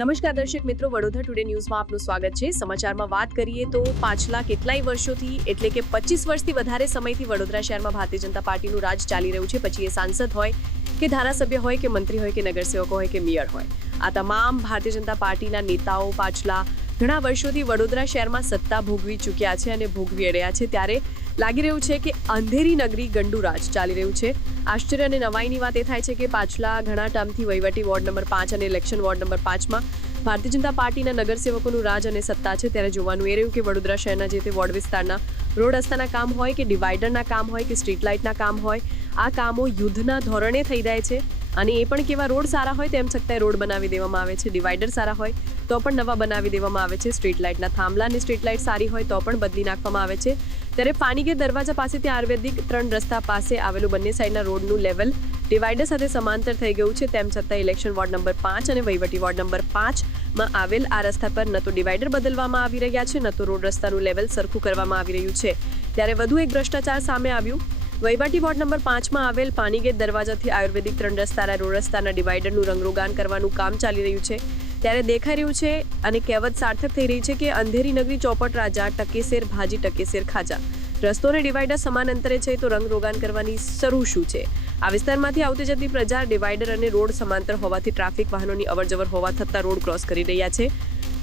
નમસ્કાર દર્શક મિત્રો, વડોદરા ટુડે ન્યૂઝમાં આપનું સ્વાગત છે. સમાચારમાં વાત કરીએ તો પાછલા કેટલાય વર્ષોથી, એટલે કે પચીસ વર્ષથી વધારે સમયથી વડોદરા શહેરમાં ભારતીય જનતા પાર્ટીનું રાજ ચાલી રહ્યું છે. પછી એ સાંસદ હોય કે ધારાસભ્ય હોય કે મંત્રી હોય કે નગરસેવકો હોય કે મેયર હોય. આ તમામ ભારતીય જનતા પાર્ટીના નેતાઓ પાછલા ઘણા વર્ષોથી વડોદરા શહેરમાં સત્તા ભોગવી ચૂક્યા છે અને ભોગવી રહ્યા છે ત્યારે લાગી રહ્યું છે કે અંધેરી નગરી ગંડુ રાજ ચાલી રહ્યું છે. આશ્ચર્ય અને નવાઈની વાત એ થાય છે કે પાછલા ઘણા ટર્મથી વહીવટી વોર્ડ નંબર પાંચ અને ઇલેક્શન વોર્ડ નંબર પાંચમાં ભારતીય જનતા પાર્ટીના નગરસેવકોનું રાજ અને સત્તા છે ત્યારે જોવાનું એ રહ્યું કે વડોદરા શહેરના જે તે વોર્ડ વિસ્તારના રોડ રસ્તાના કામ હોય કે ડિવાઈડરના કામ હોય કે સ્ટ્રીટ લાઇટના કામ હોય, આ કામો યુદ્ધના ધોરણે થઈ જાય છે. અને એ પણ કેવા રોડ સારા હોય તેમ છતાંય રોડ બનાવી દેવામાં આવે છે ડિવાઈડર સારા હોય તો પણ નવા બનાવી દેવામાં આવે છે, સ્ટ્રીટ લાઇટના થાંભલા અને સ્ટ્રીટ લાઇટ સારી હોય તો પણ બદલી નાખવામાં આવે છે. ત્યારે ફાનીગેટ દરવાજા પાસેથી આયુર્વેદિક ત્રણ રસ્તા પાસે આવેલું બંને સાઈડના રોડનું લેવલ ડિવાઈડર સાથે સમાંતર થઈ ગયું છે, તેમ છતાં ઇલેક્શન વોર્ડ નંબર પાંચ અને વહીવટી વોર્ડ નંબર પાંચમાં આવેલ આ રસ્તા પર ન તો ડિવાઈડર બદલવામાં આવી રહ્યા છે, ન તો રોડ રસ્તાનું લેવલ સરખું કરવામાં આવી રહ્યું છે. ત્યારે વધુ એક ભ્રષ્ટાચાર સામે આવ્યું. વહીવટી વોર્ડ નંબર પાંચમાં આવેલ પાનીગેટ દરવાજાથી આયુર્વેદિક ત્રણ રસ્તાના રોડ રસ્તાના ડિવાઈડરનું રંગરોગાન કરવાનું કામ ચાલી રહ્યું છે. ત્યારે દેખાઈ રહ્યું છે અને કહેવત સાર્થક થઈ રહી છે કે અંધેરી નગરી ચોપટ રાજા ટકેસેર, ભાજી ટકેસેર ખાજા. રસ્તો અને ડિવાઈડર સમાન અંતરે છે તો રંગ રોગાન કરવાની શરૂ શું છે? આ વિસ્તારમાંથી આવતી જતી પ્રજા ડિવાઈડર અને રોડ સમાંતર હોવાથી ટ્રાફિક વાહનોની અવરજવર હોવા થતાં રોડ ક્રોસ કરી રહ્યા છે.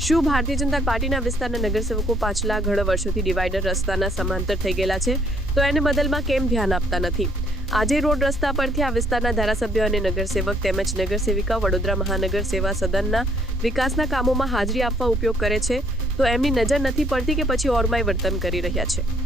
શું ભારતીય જનતા પાર્ટીના વિસ્તારના નગરસેવકો પાછલા ઘણા વર્ષોથી ડિવાઈડર રસ્તાના સમાંતર થઈ ગયેલા છે, તો એને બદલમાં કેમ ધ્યાન આપતા નથી? આજે રોડ રસ્તા પરથી આ વિસ્તારના ધારાસભ્ય અને નગરસેવક તેમજ નગરસેવિકા વડોદરા મહાનગર સેવા સદનના વિકાસના કામોમાં હાજરી આપવા ઉપયોગ કરે છે, તો એમની નજર નથી પડતી કે પછી ઓરમાય વર્તન કરી રહ્યા છે.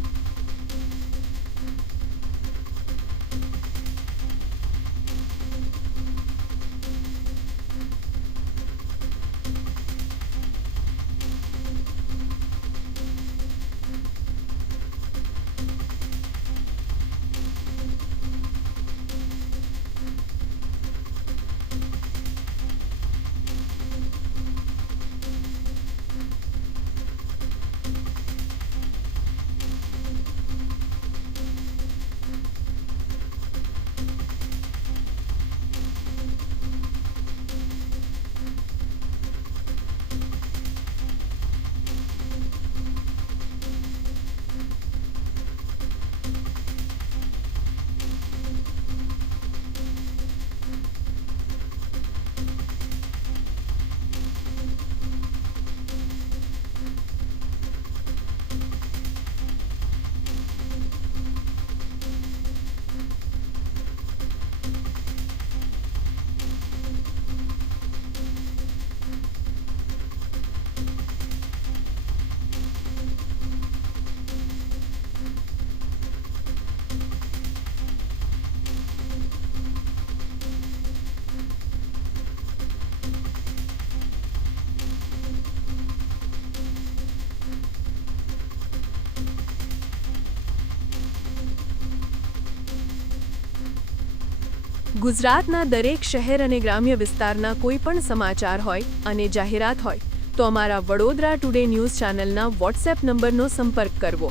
ગુજરાતના દરેક શહેર અને ગ્રામ્ય વિસ્તારના કોઈ પણ સમાચાર હોય અને જાહેરાત હોય, તો અમારા વડોદરા ટુડે ન્યૂઝ ચેનલના વોટ્સએપ નંબરનો સંપર્ક કરવો.